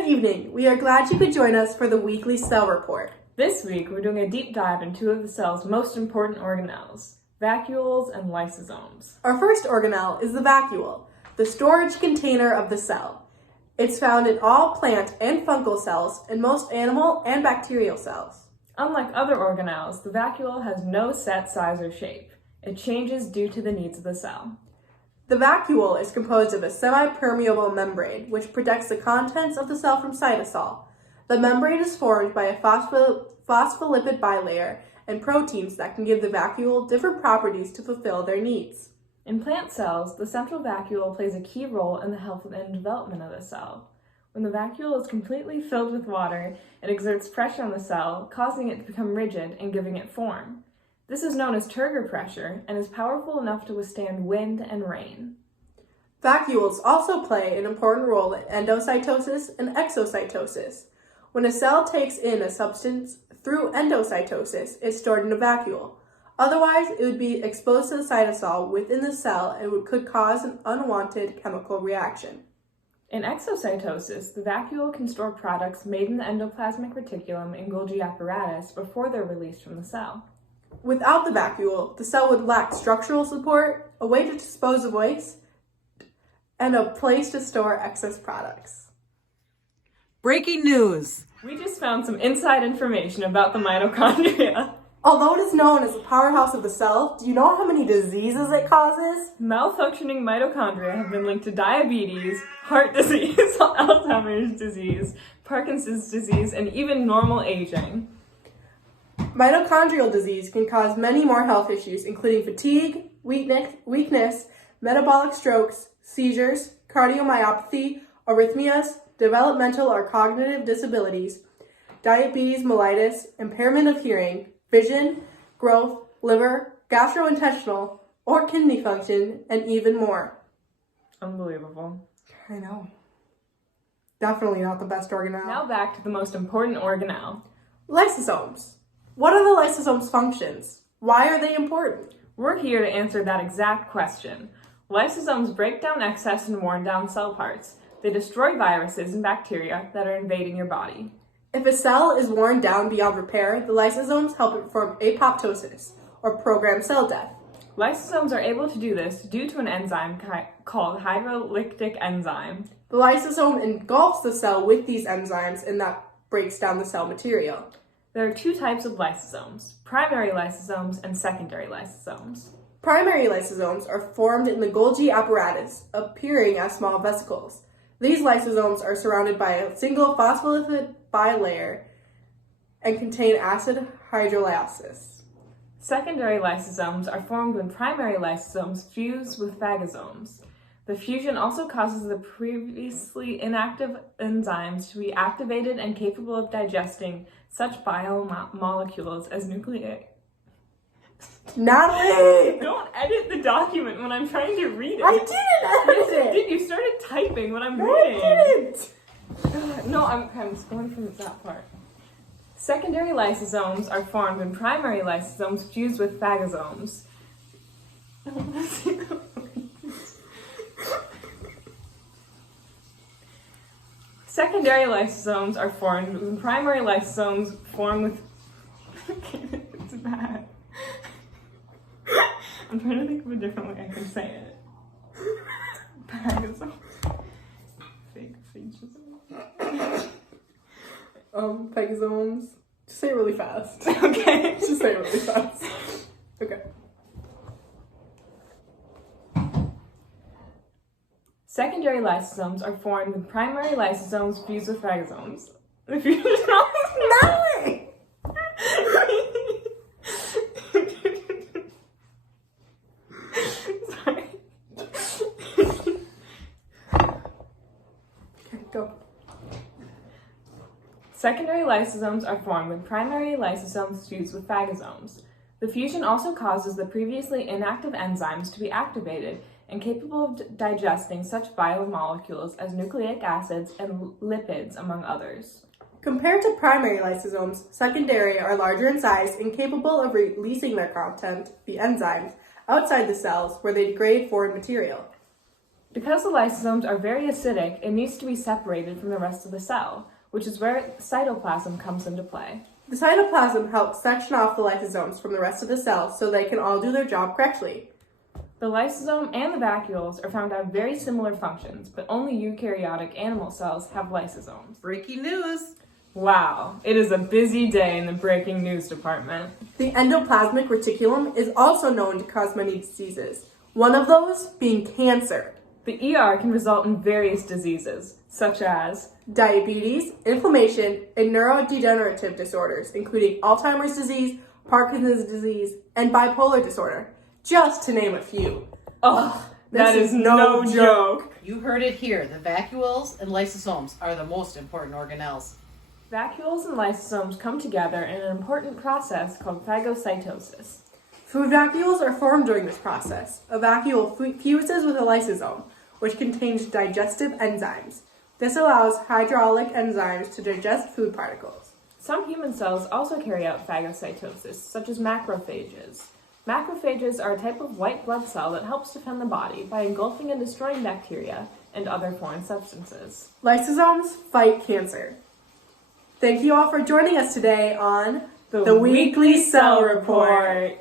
Good evening. We are glad you could join us for the weekly cell report. This week, we're doing a deep dive into two of the cell's most important organelles, vacuoles and lysosomes. Our first organelle is the vacuole, the storage container of the cell. It's found in all plant and fungal cells and most animal and bacterial cells. Unlike other organelles, the vacuole has no set size or shape. It changes due to the needs of the cell. The vacuole is composed of a semi-permeable membrane which protects the contents of the cell from cytosol. The membrane is formed by a phospholipid bilayer and proteins that can give the vacuole different properties to fulfill their needs. In plant cells, the central vacuole plays a key role in the health and development of the cell. When the vacuole is completely filled with water, it exerts pressure on the cell, causing it to become rigid and giving it form. This is known as turgor pressure and is powerful enough to withstand wind and rain. Vacuoles also play an important role in endocytosis and exocytosis. When a cell takes in a substance through endocytosis, it's stored in a vacuole. Otherwise, it would be exposed to the cytosol within the cell and could cause an unwanted chemical reaction. In exocytosis, the vacuole can store products made in the endoplasmic reticulum and Golgi apparatus before they're released from the cell. Without the vacuole, the cell would lack structural support, a way to dispose of waste, and a place to store excess products. Breaking news! We just found some inside information about the mitochondria. Although it is known as the powerhouse of the cell, do you know how many diseases it causes? Malfunctioning mitochondria have been linked to diabetes, heart disease, Alzheimer's disease, Parkinson's disease, and even normal aging. Mitochondrial disease can cause many more health issues, including fatigue, weakness, metabolic strokes, seizures, cardiomyopathy, arrhythmias, developmental or cognitive disabilities, diabetes mellitus, impairment of hearing, vision, growth, liver, gastrointestinal, or kidney function, and even more. Unbelievable. I know. Definitely not the best organelle. Now back to the most important organelle. Lysosomes. What are the lysosomes' functions? Why are they important? We're here to answer that exact question. Lysosomes break down excess and worn down cell parts. They destroy viruses and bacteria that are invading your body. If a cell is worn down beyond repair, the lysosomes help it form apoptosis, or programmed cell death. Lysosomes are able to do this due to an enzyme called hydrolytic enzyme. The lysosome engulfs the cell with these enzymes, and that breaks down the cell material. There are two types of lysosomes, primary lysosomes and secondary lysosomes. Primary lysosomes are formed in the Golgi apparatus, appearing as small vesicles. These lysosomes are surrounded by a single phospholipid bilayer and contain acid hydrolysis. Secondary lysosomes are formed when primary lysosomes fuse with phagosomes. The fusion also causes the previously inactive enzymes to be activated and capable of digesting such biomolecules as nucleic. Natalie! Don't edit the document when I'm trying to read it. I didn't edit it! You started typing when I'm No, reading. I didn't! No, I'm just going from that part. Secondary lysosomes are formed when primary lysosomes fuse with phagosomes. Secondary lysosomes are formed when primary lysosomes form with... It's bad. I'm trying to think of a different way I can say it. Phagosomes. Phagosomes. Just say it really fast. Okay. Just say it really fast. Okay. Secondary lysosomes are formed when primary lysosomes fuse with phagosomes. The fusion Natalie! Sorry. Okay, go. Secondary lysosomes are formed when primary lysosomes fuse with phagosomes. The fusion also causes the previously inactive enzymes to be activated and capable of digesting such biomolecules as nucleic acids and lipids, among others. Compared to primary lysosomes, secondary are larger in size and capable of releasing their content, the enzymes, outside the cells where they degrade foreign material. Because the lysosomes are very acidic, it needs to be separated from the rest of the cell, which is where cytoplasm comes into play. The cytoplasm helps section off the lysosomes from the rest of the cell so they can all do their job correctly. The lysosome and the vacuoles are found to have very similar functions, but only eukaryotic animal cells have lysosomes. Breaking news. Wow, it is a busy day in the breaking news department. The endoplasmic reticulum is also known to cause many diseases, one of those being cancer. The ER can result in various diseases, such as Diabetes, inflammation, and neurodegenerative disorders, including Alzheimer's disease, Parkinson's disease, and bipolar disorder, just to name a few. That is no joke. You heard it here. The vacuoles and lysosomes are the most important organelles. Vacuoles and lysosomes come together in an important process called phagocytosis. Food vacuoles are formed during this process. A vacuole fuses with a lysosome, which contains digestive enzymes. This allows hydraulic enzymes to digest food particles. Some human cells also carry out phagocytosis, such as macrophages. Macrophages are a type of white blood cell that helps defend the body by engulfing and destroying bacteria and other foreign substances. Lysosomes fight cancer. Thank you all for joining us today on The Weekly Cell Report.